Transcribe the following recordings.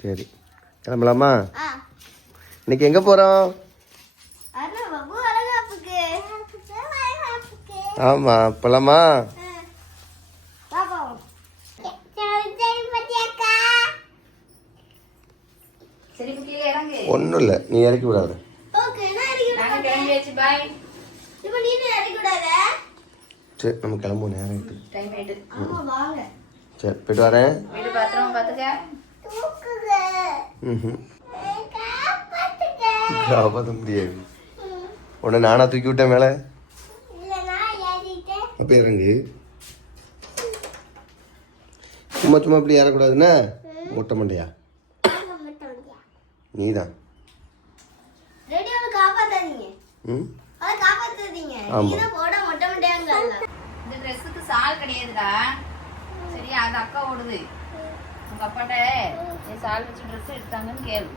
சரி கிளம்பலாமா? இன்னைக்கு எங்க போறோம்? ஆமா போலாமா? ஒன்றும் இல்லை, நீ இறக்கி விடாத. சரி நம்ம கிளம்புவோம், நேரம் ஆயிட்டு. சரி போயிட்டு வரேன். காப்பாற்ற முடியாது. உடனே நானா தூக்கி விட்டேன் மேலே. அப்போ இறங்கு. சும்மா சும்மா இப்படி ஏறக்கூடாதுன்னா முட்டை மண்டையா நீதான். சால் கிடையாதுடா. சரியா? அது அக்கா ஓடுது. உங்க அப்பாட்ட சால் வச்சு ட்ரெஸ் எடுத்தாங்கன்னு கேளு.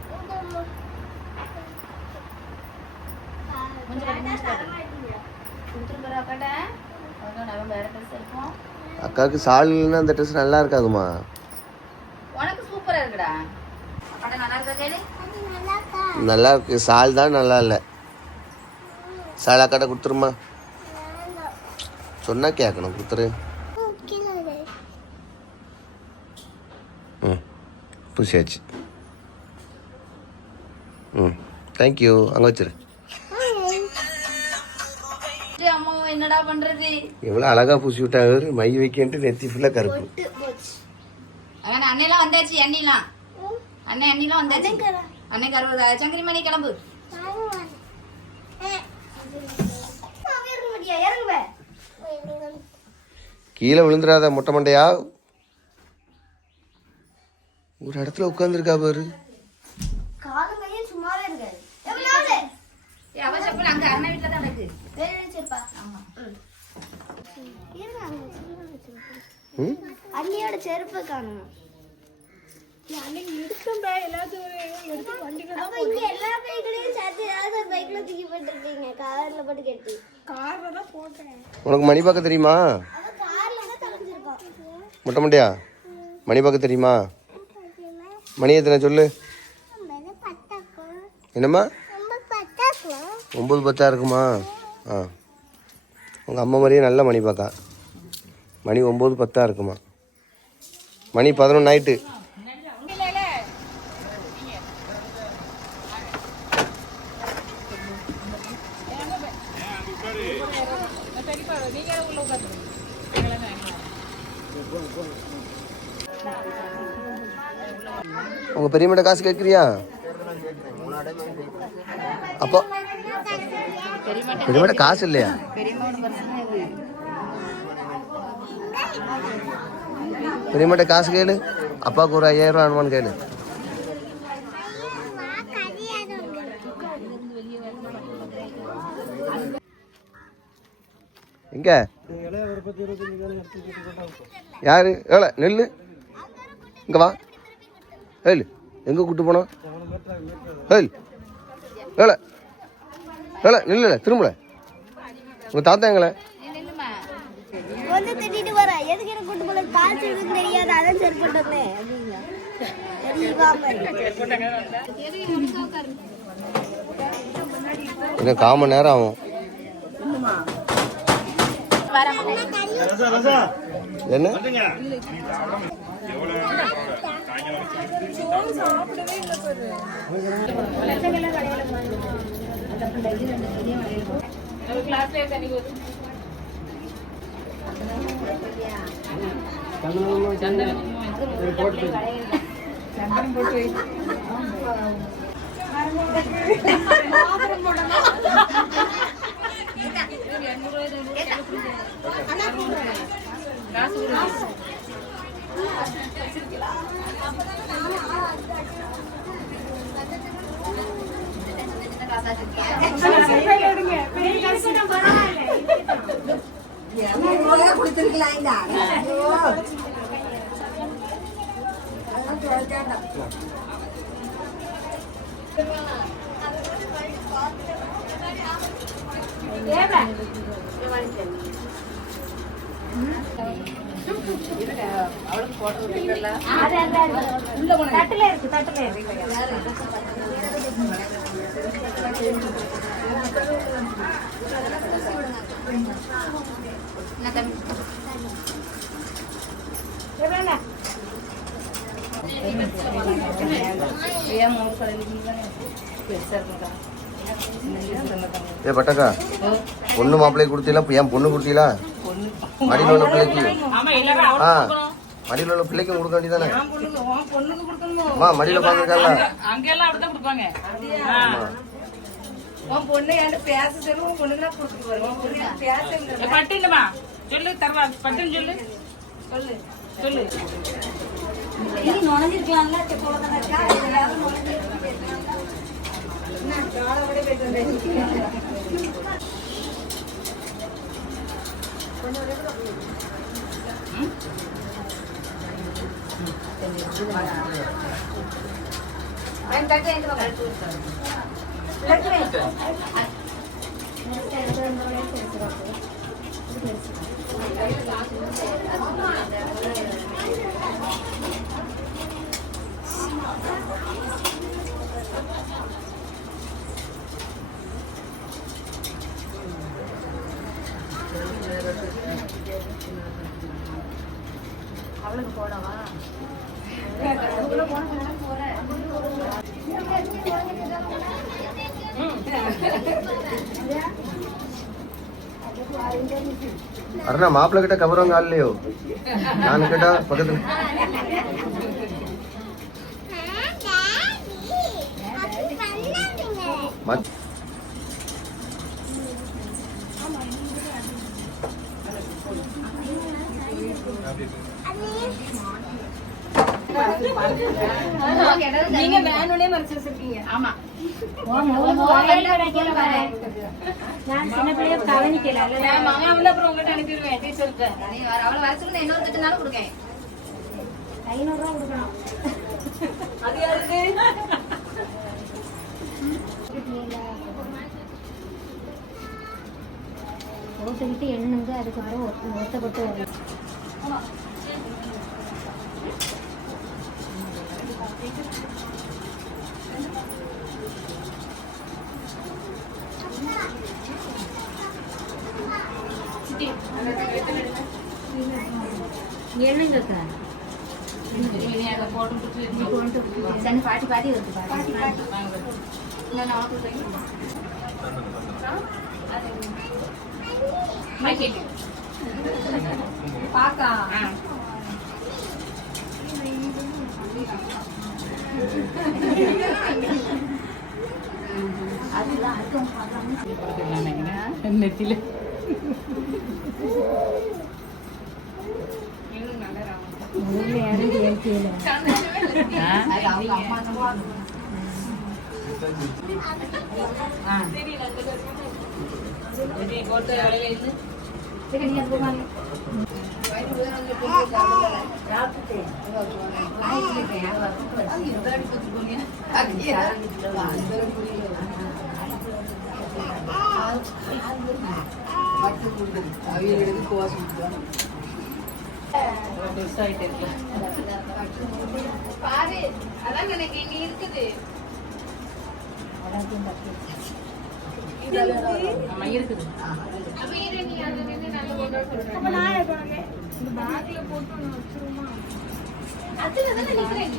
அக்காவுக்கு சால் இல்லைன்னா அந்த ட்ரெஸ் நல்லா இருக்காதுமா. உனக்கு சூப்பரா இருக்குடா. அப்பாட்ட நல்லா இருக்கா கேளு. நல்லா இருக்கு. சால் தான் நல்லா இல்லை. சால் அக்காட்ட கொடுத்துருமா. சொன்னா கேட்கணும், கொடுத்துரு. புரிச்சாச்சு. தேங்க்யூ. அங்கே வச்சிரு. என்னடா பண்றது? எவ்வளவு அழகா பூசி விட்டாரு. மை வைக்கிட்டு நெத்தி ஃபுல்லா கருப்பு. அண்ணெல்லாம் வந்தாச்சு. எண்ணெலாம் அண்ணெல்லாம் வந்தாச்சு. அண்ணே கருவதா. சங்கரி மணி கிளம்பு. கீழே விழுந்துடாத மொட்டை மண்டையா. ஒரு இடத்துல உட்கார்ந்துருக்கா பாரு. அண்ணியோட செருப்பு காணும். உனக்கு மணி பார்க்க தெரியுமா? மொட்டை மண்டையா மணி பார்க்க தெரியுமா? மணி எத்தனை சொல்லு. என்னம்மா? 9:10 இருக்குமா? உங்கள் அம்மா மாதிரியே நல்ல மணி பார்க்கா. மணி 9:10 இருக்குமா? மணி 11 ஆயிட்டு. உங்க பெரியம்மாட்ட காசு கேட்குறியா? அப்போ பெரியம்மாட்ட காசு இல்லையா? பெரியம்மாட்ட காசு கேளு. அப்பாவுக்கு ஒரு 5000 ரூபா அனுமான்னு கேளு. எங்க யாரு? ஏழை நெல்லு. இங்க வா. ஏழு எங்க கூட்டு போனோம்? ஏழு ஏழை ஏழை நெல்லுல திரும்பல. உங்க தாத்தா எங்களை இன்னும் 1/4 மணி நேரம் ஆகும். என்ன அவளுக்கு போட்டு விட்டுல தட்டுல இருக்கு தட்டுல இருக்கு. என்ன தம்பி ஏன் மூணு கடையில் பெருசா இருக்குதா ஏ பட்டக்கா பொண்ணு மாப்பிள்ளை கொடுத்தீங்களா என் பொண்ணு கொடுத்தீங்களா மடியில் உள்ள பிள்ளைக்கு ஆ மடியில் உள்ள பிள்ளைக்கும் கொடுக்க வேண்டியதானே அம்மா மடியில் உட்காந்துருக்கால அங்கெல்லாம் அப்படிதான் கொடுப்பாங்க. உன் பொண்ணு என்கிட்ட பேச சொல்லு உன் பொண்ணுக்கு தான் கொடுத்துட்டு வருவோம் உன் பொண்ணு பேச பட்டு இல்லம்மா சொல்லு தருவா பட்டுன்னு சொல்லு சொல்லு சொல்லு. நுழைஞ்சிருக்கலாம்ல அவளுக்கு போடவா அருணா மாப்பிள்ளை கிட்ட கவரவங்க ஆள்லையோ நான் கேட்டா பக்கத்துல நீங்க வேணும்னே மறைச்சு வச்சிருக்கீங்க ஆமா நான் சின்ன பிள்ளைய கவனிக்கல மகன் வந்து அப்புறம் உங்ககிட்ட அனுப்பிடுவேன் டீச்சருக்கு நீ அவளை வர சொல்லி இன்னொரு திட்டனாலும் கொடுக்கேன் 500 ரூபா கொடுக்கணும். அது யாருக்கு போட்டுக்கிட்டு எண்ணுங்க அதுக்கப்புறம் ஒத்தப்பட்டு வரும். எண்ணுங்க சார் பாட்டி பாட்டி வருது பாட்டி பாட்டி பாக்கா நெத்தில பாரு அதான் எனக்கு இங்க இருக்குது ஆமா இருக்குது.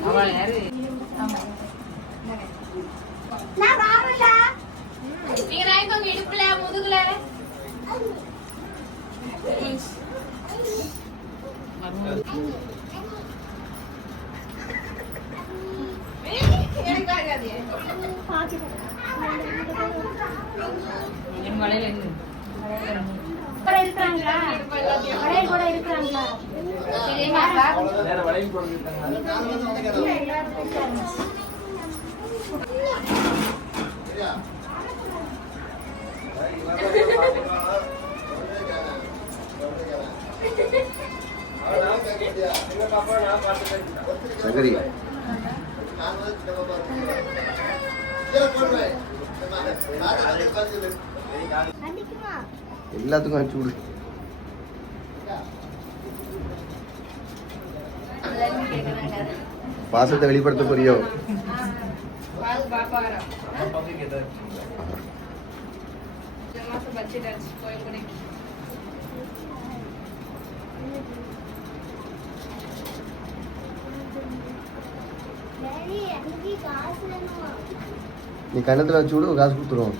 அவள் யாரு நீங்க நாய்க்கோங்க இடுப்புல முதுகுல என் வளையல் என்ன இருக்கிறாங்களா கூட இருக்கிறாங்களா சங்கரி எல்லாத்துக்கும் அனுப்பிச்சு விடு சாப்பிடலன்னு கேட்குறாங்க. பாசத்தை வெளிப்படுத்த போறியோ? பால் பாப்பா வரோம். இந்த மாதம் பட்ஜெட் ஆச்சு கோயில் கூட. நீ கண்ணத்தில் வச்சு விடு, காசு கொடுத்துருவோம்.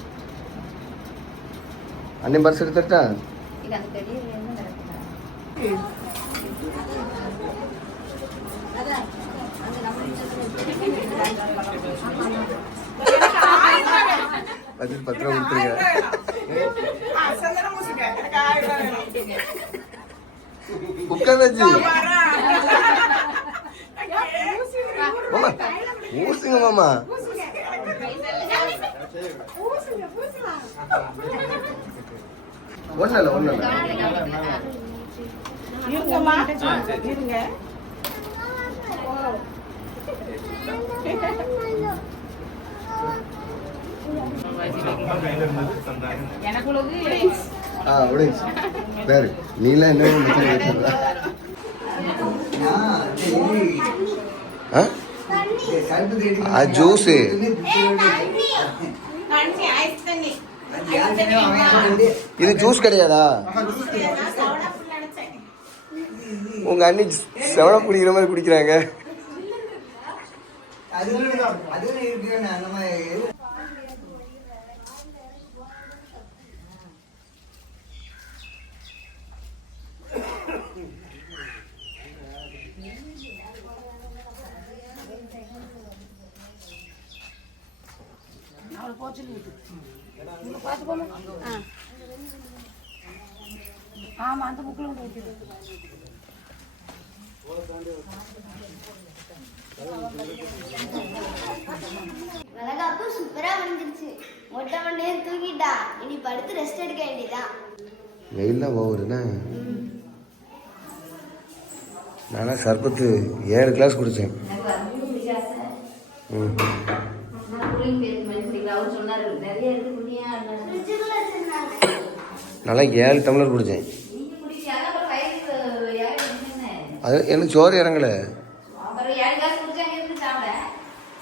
அண்ணன் பர்ஸ் எடுத்துட்டா? இது அந்த பெரிய என்ன நடக்குதா? பட்ஜெட் 10 ரூபா கொடுத்துருங்க. உட்காந்தாச்சு மாமா, ஊசுங்க மாமா. ஒன்றும் இல்லை, ஒன்றும் இல்லை. எனக்கு உள்ளது விடுங்க வேறு நீலாம் என்ன வச்சிருக்கா? ஜூஸு இது ஜூஸ் கிடையாதா? உங்க அண்ணி செவன குடிக்கிற மாதிரி குடிக்கிறாங்க. ஆமா அந்த புக்கில் வந்து வைக்கிறது. வளகாப்பு சூப்பரா முடிஞ்சிருச்சு. மொட்டை மண்டையை தூக்கிட்டா, இனி படுத்து ரெஸ்ட் எடுக்க வேண்டியதான். வெயில்லாம் ஓவருண்ணா. நானா சர்பத்து 7 கிளாஸ் குடித்தேன். எனக்கு வந்து பிடிக்காது. நான் கூலிங் பேஸ் மாதிரி குடிக்கல. அவர் சொன்னார் நிறைய இருக்கு குடியா. ஃப்ரிட்ஜுக்குள்ள வச்சிருந்தாங்க. நல்லா 7 டம்ளர் குடித்தேன். நீங்க குடிக்காத அப்புறம் வயிறு யாரும் அது எனக்கு சோறு இறங்கலை.